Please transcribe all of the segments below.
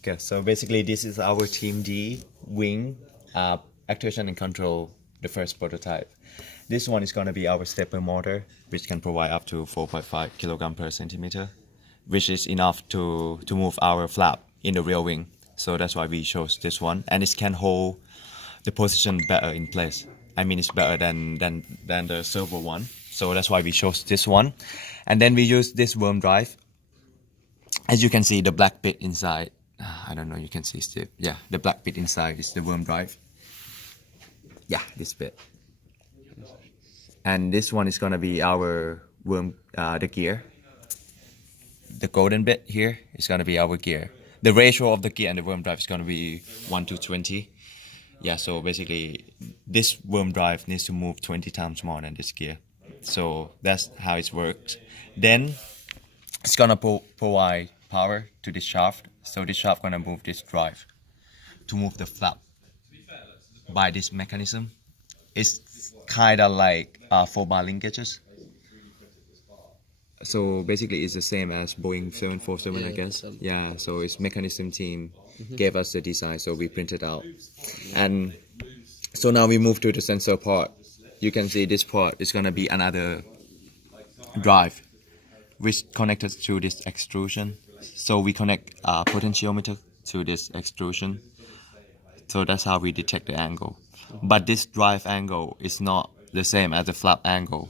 Okay, so basically this is our Team D wing actuation and control, the first prototype. This one is going to be our stepper motor, which can provide up to 4.5 kilogram per centimeter, which is enough to move our flap in the rear wing. So that's why we chose this one, and it can hold the position better in place. I mean, it's better than the servo one. So that's why we chose this one. And then we use this worm drive. As you can see, the black bit inside, I don't know, you can see still. Yeah, the black bit inside is the worm drive. Yeah, this bit. And this one is gonna be our worm, the gear. The golden bit here is gonna be our gear. The ratio of the gear and the worm drive is gonna be 1:20. Yeah, so basically this worm drive needs to move 20 times more than this gear. So that's how it works. Then it's gonna provide power to this shaft. So this shaft gonna move this drive to move the flap by this mechanism. It's kind of like 4-bar linkages. So basically it's the same as Boeing 747, I guess. Yeah, so it's mechanism team gave us the design, so we printed out. And so now we move to the sensor part. You can see this part is gonna be another drive which connected to this extrusion. So we connect a potentiometer to this extrusion. So that's how we detect the angle. But this drive angle is not the same as the flap angle.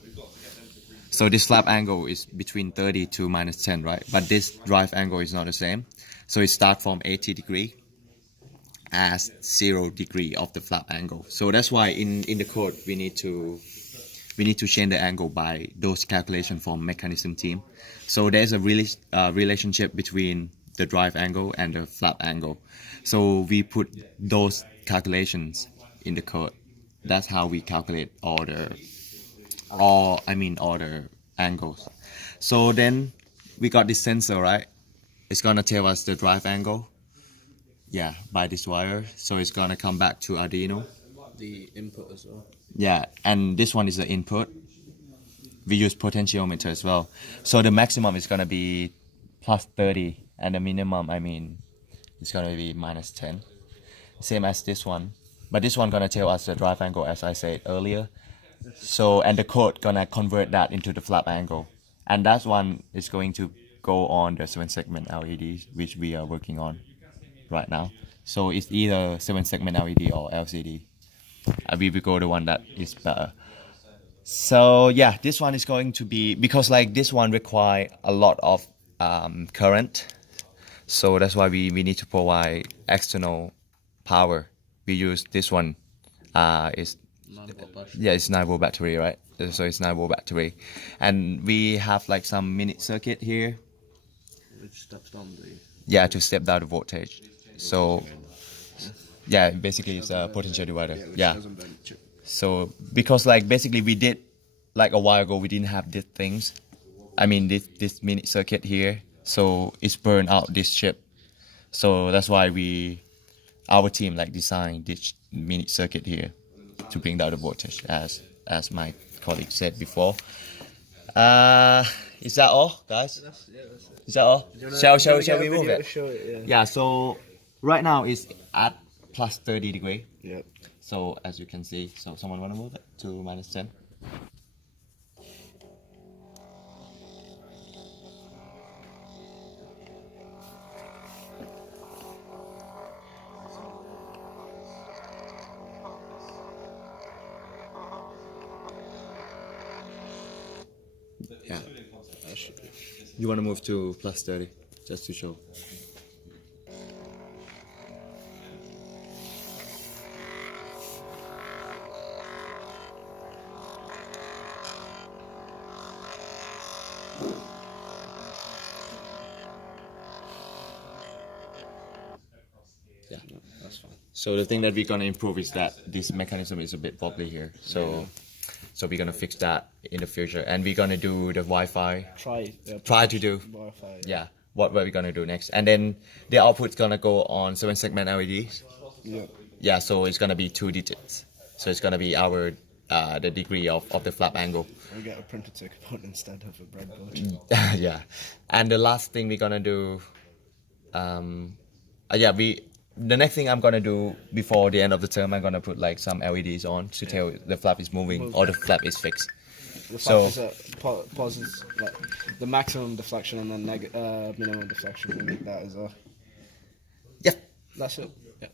So this flap angle is between 30 to -10, right? But this drive angle is not the same. So it starts from 80 degree as 0 degree of the flap angle. So that's why in the code we need to change the angle by those calculations from mechanism team. So there's a relationship between the drive angle and the flap angle. So we put those calculations in the code. That's how we calculate all the angles. So then we got this sensor, right? It's gonna tell us the drive angle. Yeah, by this wire. So it's gonna come back to Arduino. The input as well. Yeah, and this one is the input. We use potentiometer as well. So the maximum is gonna be +30, and the minimum, it's gonna be -10. Same as this one, but this one gonna tell us the drive angle, as I said earlier. So, and the code gonna convert that into the flap angle, and that one is going to go on the 7-segment LED, which we are working on right now. So it's either 7-segment LED or LCD. We will go the one that is better. So yeah, this one is going to be, because like this one require a lot of current. So that's why we need to provide external power. We use this one. It's 9-volt battery, right? So it's 9-volt battery, and we have like some mini circuit here. Which steps down the. Yeah, to step down the voltage. So yeah, basically it's a potential divider. Yeah. So because like basically we did like a while ago, we didn't have these things. This mini circuit here. So it's burned out this chip. So that's why our team like designed this mini circuit here to bring down the voltage, as my colleague said before. Is that all, guys? Is that all? Shall we move it? Yeah. So right now it's at +30 degree. Yep. So as you can see, so someone wanna move it to -10? Yeah. You wanna move to +30, just to show. Yeah, That's fine. so the thing that we're gonna improve is that this mechanism is a bit wobbly here. So we're gonna fix that in the future, and we're gonna do the Wi-Fi. Try to do. Wi-Fi. Yeah, what we're gonna do next, and then the output's gonna go on 7-segment LEDs. Yeah. Yeah, so it's gonna be 2 digits. So it's gonna be our the degree of the flap angle. We get a printed circuit board instead of a breadboard. Yeah, and the last thing we're gonna do, yeah, the next thing I'm gonna do before the end of the term, I'm gonna put like some LEDs on to tell the flap is moving or the flap is fixed. The So- flap is at positive, like the maximum deflection and then minimum deflection. We make that as a. Yeah. That's it. Yeah.